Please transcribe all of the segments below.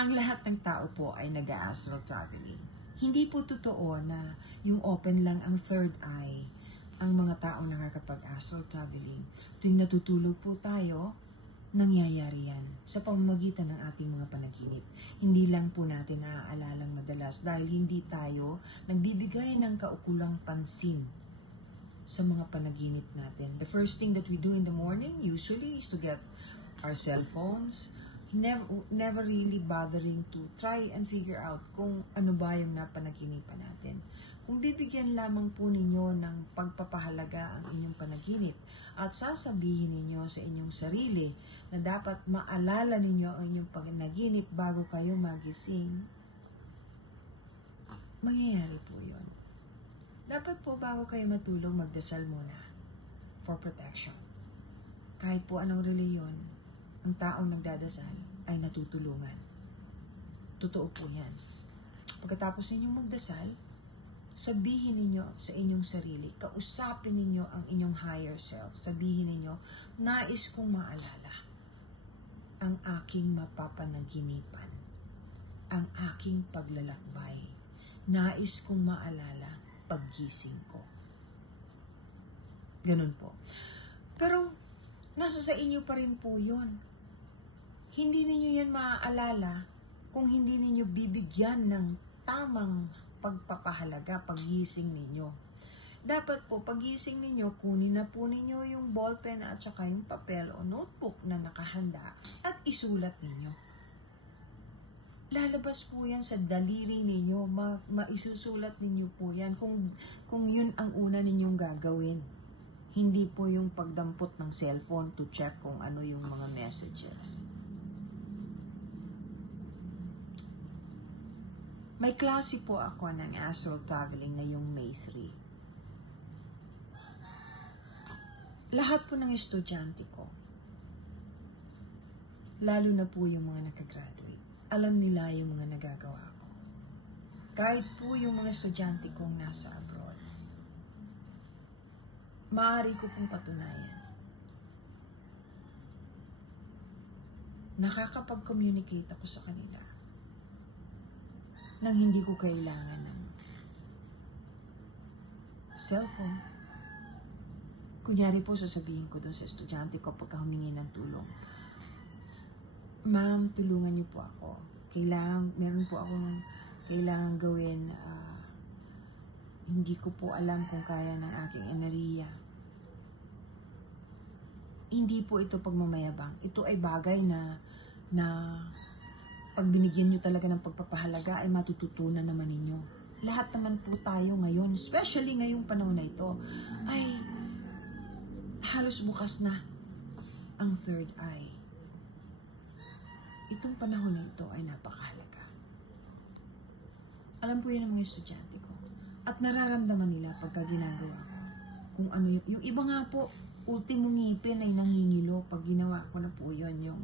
Ang lahat ng tao po ay nag-astral traveling. Hindi po totoo na yung open lang ang third eye ang mga taong nakakapag-astral traveling. Tuwing natutulog po tayo, nangyayari yan sa pamamagitan ng ating mga panaginip. Hindi lang po natin naaalalang madalas dahil hindi tayo nagbibigay ng kaukulang pansin sa mga panaginip natin. The first thing that we do in the morning usually is to get our cell phones, never really bothering to try and figure out kung ano ba yung napanaginipan natin. Kung bibigyan lamang po ninyo ng pagpapahalaga ang inyong panaginip at sasabihin ninyo sa inyong sarili na dapat maalala ninyo ang inyong panaginip bago kayo magising, mangyayari po yun. Dapat po bago kayo matulog, magdasal muna for protection. Kahit po anong reliyon, ang taong nagdadasal ay natutulungan. Totoo po yan. Pagkatapos ninyong magdasal, sabihin ninyo sa inyong sarili, kausapin ninyo ang inyong higher self. Sabihin ninyo, nais kong maalala ang aking mapapanaginipan, ang aking paglalakbay. Nais kong maalala paggising ko. Ganun po. Pero, nasa sa inyo pa rin po yun. Hindi ninyo yan maaalala kung hindi ninyo bibigyan ng tamang pagpapahalaga paggising ninyo. Dapat po paggising ninyo, kunin na po ninyo yung ballpen at saka yung papel o notebook na nakahanda at isulat ninyo. Lalabas po yan sa daliri ninyo, maisusulat ninyo po yan kung yun ang una ninyong gagawin. Hindi po yung pagdampot ng cellphone to check kung ano yung mga messages. May klase po ako ng astral traveling ngayong May 3. Lahat po ng estudyante ko, lalo na po yung mga nakagraduate, alam nila yung mga nagagawa ko. Kahit po yung mga estudyante kong nasa abroad, maaari ko pong patunayan. Nakakapag-communicate ako sa kanila nang hindi ko kailangan ng cellphone. Kunyari po, sasabihin ko doon sa estudyante ko pagka humingi ng tulong, ma'am, tulungan niyo po ako. Meron po akong kailangan gawin. Hindi ko po alam kung kaya ng aking enerhiya. Hindi po ito pagmamayabang. Ito ay bagay na pag binigyan nyo talaga ng pagpapahalaga ay matututunan naman ninyo. Lahat naman po tayo ngayon, especially ngayong panahon na ito, ay halos bukas na ang third eye. Itong panahon na ito ay napakahalaga. Alam po yan ng mga estudyante ko. At nararamdaman nila pagka ginagawa ko. Kung ano yung iba nga po, ultimong ngipin ay nahingilo pag ginawa ko na po yun, yung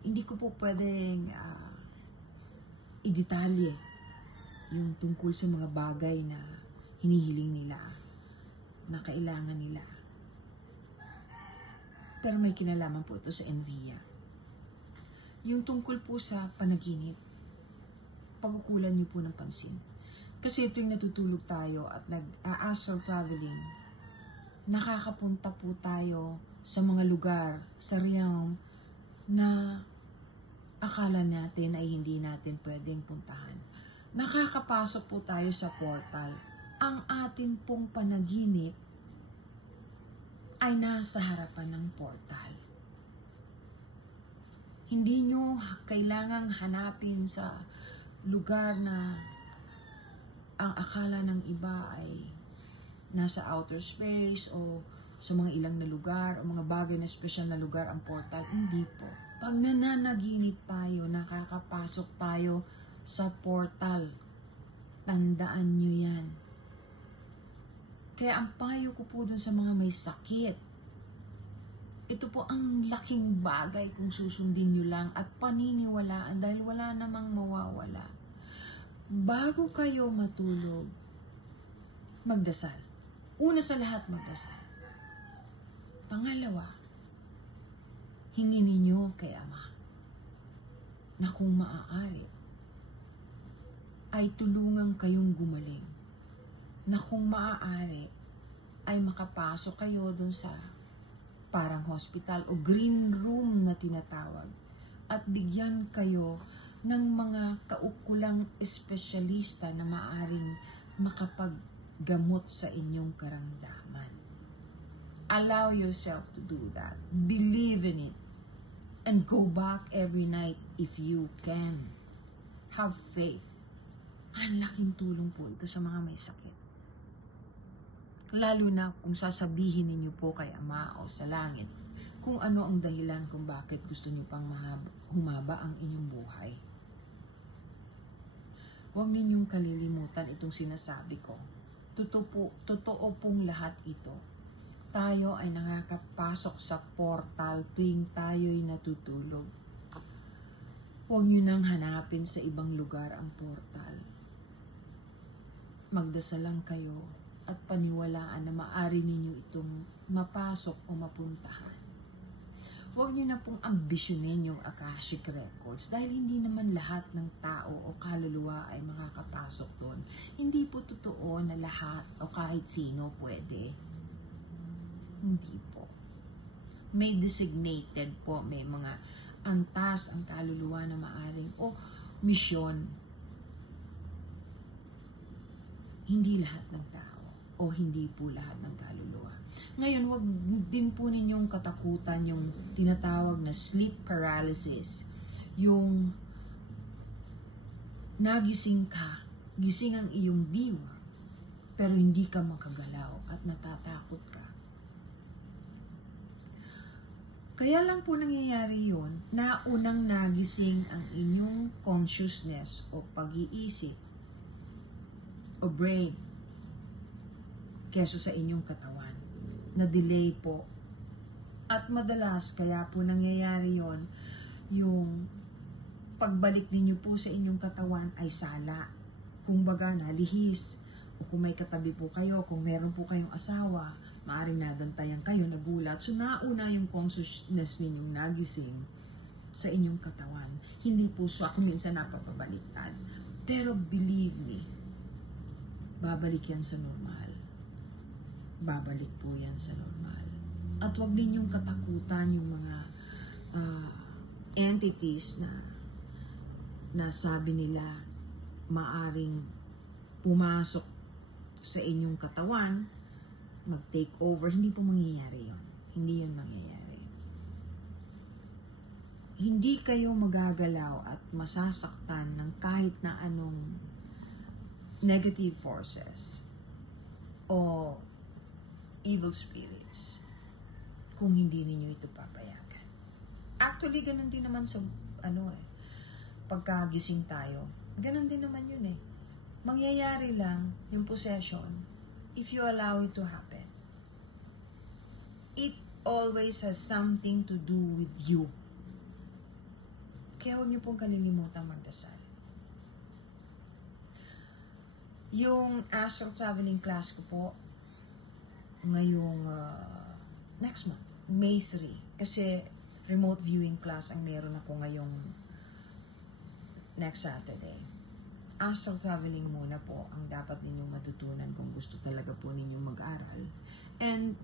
hindi ko po pwedeng i-detalye yung tungkol sa mga bagay na hinihiling nila, na kailangan nila. Pero may kinalaman po ito sa enerhiya. Yung tungkol po sa panaginip, pagkukulan niyo po ng pansin. Kasi tuwing natutulog tayo at nag-astral traveling, nakakapunta po tayo sa mga lugar, sa realm, na akala natin ay hindi natin pwedeng puntahan. Nakakapasok po tayo sa portal. Ang atin pong panaginip ay nasa harapan ng portal. Hindi nyo kailangang hanapin sa lugar na ang akala ng iba ay nasa outer space o sa mga ilang na lugar o mga bagay na espesyal na lugar ang portal. Hindi po. Pag nananaginip tayo, nakakapasok tayo sa portal. Tandaan nyo yan. Kaya ang payo ko po dun sa mga may sakit, ito po ang laking bagay kung susundin nyo lang at paniniwalaan dahil wala namang mawawala. Bago kayo matulog, magdasal. Una sa lahat, magdasal. Pangalawa, hingin ninyo kay Ama. na kung maaari ay tulungan kayong gumaling, na kung maaari ay makapasok kayo dun sa parang hospital o green room na tinatawag at bigyan kayo ng mga kaukulang espesyalista na maaring makapaggamot sa inyong karamdaman. Allow yourself to do that. Believe in it. And go back every night if you can. Have faith. Ang laking tulong po ito sa mga may sakit. Lalo na kung sasabihin ninyo po kay Ama o sa langit kung ano ang dahilan kung bakit gusto niyo pang humaba ang inyong buhay. Huwag ninyong kalilimutan itong sinasabi ko. Totoo pong lahat ito. Tayo ay nakakapasok sa portal tuwing tayo'y natutulog. Huwag niyo nang hanapin sa ibang lugar ang portal. Magdasal lang kayo at paniwalaan na maaari ninyo itong mapasok o mapuntahan. Huwag niyo na pong ambisyonin yung Akashic Records dahil hindi naman lahat ng tao o kaluluwa ay makakapasok doon. Hindi po totoo na lahat o kahit sino pwede. Hindi po. May designated po, may mga antas ang kaluluwa na maaring o misyon. Hindi lahat ng tao o hindi po lahat ng kaluluwa. Ngayon, wag din po ninyong katakutan yung tinatawag na sleep paralysis. Yung nagising ka, gising ang iyong diwa, pero hindi ka makagalaw at natatakot ka. Kaya lang po nangyayari yun, na unang nagising ang inyong consciousness o pag-iisip o brain kesa sa inyong katawan. Na-delay po. At madalas, kaya po nangyayari yon, yung pagbalik ninyo po sa inyong katawan ay sala. Kung baga, nalihis. O kung may katabi po kayo, kung meron po kayong asawa, maaaring nadantayan kayo, nagulat. So, nauna yung consciousness ninyong nagising sa inyong katawan. Hindi po siya, kung minsan napapabaliktad. Pero believe me, babalik yan sa normal. Babalik po yan sa normal. At huwag ninyong katakutan yung mga entities na sabi nila maaring pumasok sa inyong katawan, mag-take over. Hindi po mangyayari yun. Hindi yan mangyayari. Hindi kayo magagalaw at masasaktan ng kahit na anong negative forces o evil spirits kung hindi ninyo ito papayagan. Actually, ganun din naman sa pagkagising tayo. Ganun din naman yun eh. Mangyayari lang yung possession if you allow it to happen. It always has something to do with you. Kaya huwag niyo pong kalilimutan magdasal. Yung astral traveling class ko po, ngayong next month, May 3. Kasi remote viewing class ang meron ako ngayong next Saturday. Astral traveling muna po ang dapat ninyong matutunan kung gusto talaga po ninyong mag-aral. And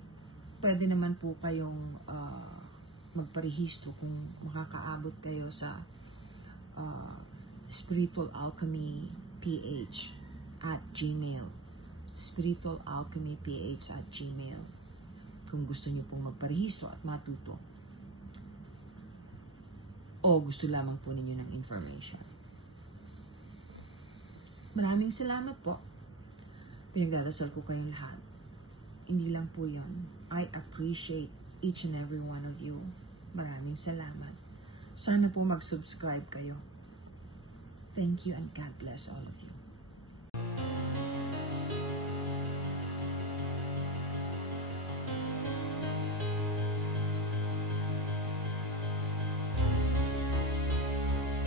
pwede naman po kayong magparehistro kung makakaabot kayo sa Spiritual Alchemy PH at Gmail. Spiritual Alchemy PH at Gmail. Kung gusto niyo pong magparehistro at matuto. O gusto lamang po ninyo ng information. Maraming salamat po. Pinagdadasal ko kayong lahat. Hindi lang po yan. I appreciate each and every one of you. Maraming salamat. Sana po mag-subscribe kayo. Thank you and God bless all of you.